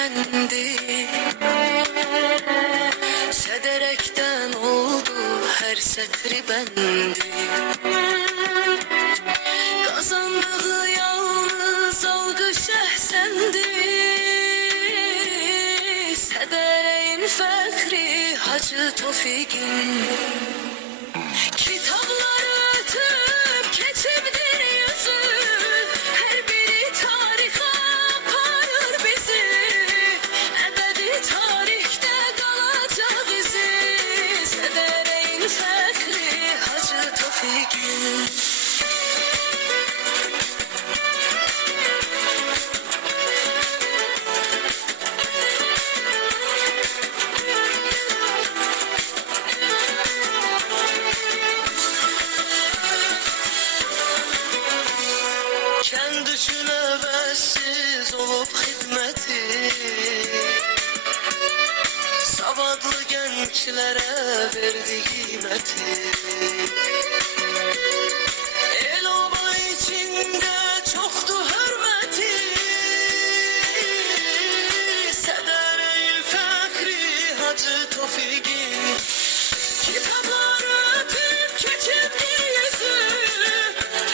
sendi. Sederekten oldu her setri bendi. Kazandığı yalnız algı şehsendi. Sedereğin fekri Hacı Tofik'in. Kitapları ötüp geçimdir yüzü. Her biri tarihe aparır bizi. Ebedi tarihte kalacak izi. Sedereğin fekri Hacı Tofik'in. Kendisine vessiz olup hizmeti, savadlı gençlere verdi kıymeti. El oba içinde çoktu hürmeti. Seder-i Fekri Hacı Tofik'in. Kitapları öpüp geçirdi yüzü.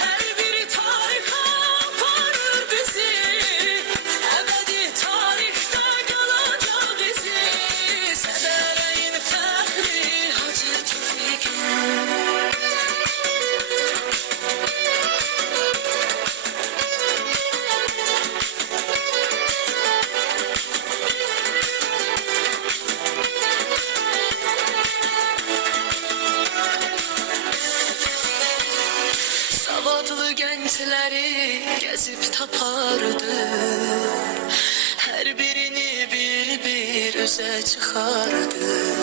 Her biri tarihe aparır bizi. Ebedi tarihte kalacak izi. Sedereğin Fekri Hacı Tofik'in. Savadlı gençleri gezip tapardı. Her birini bir bir üze çıkardı.